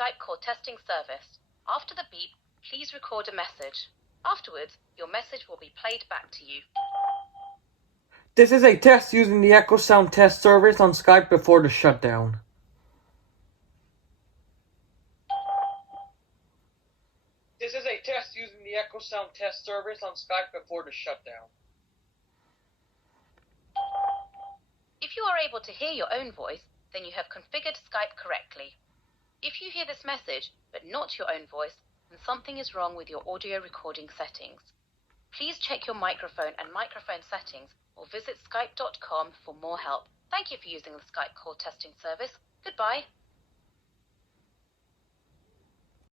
Skype call testing service. After the beep, please record a message. Afterwards, your message will be played back to you. This is a test using the Echo Sound test service on Skype before the shutdown. This is a test using the Echo Sound test service on Skype before the shutdown. If you are able to hear your own voice, then you have configured Skype correctly. If you hear this message, but not your own voice, then something is wrong with your audio recording settings. Please check your microphone and microphone settings or visit skype.com for more help. Thank you for using the Skype call testing service. Goodbye.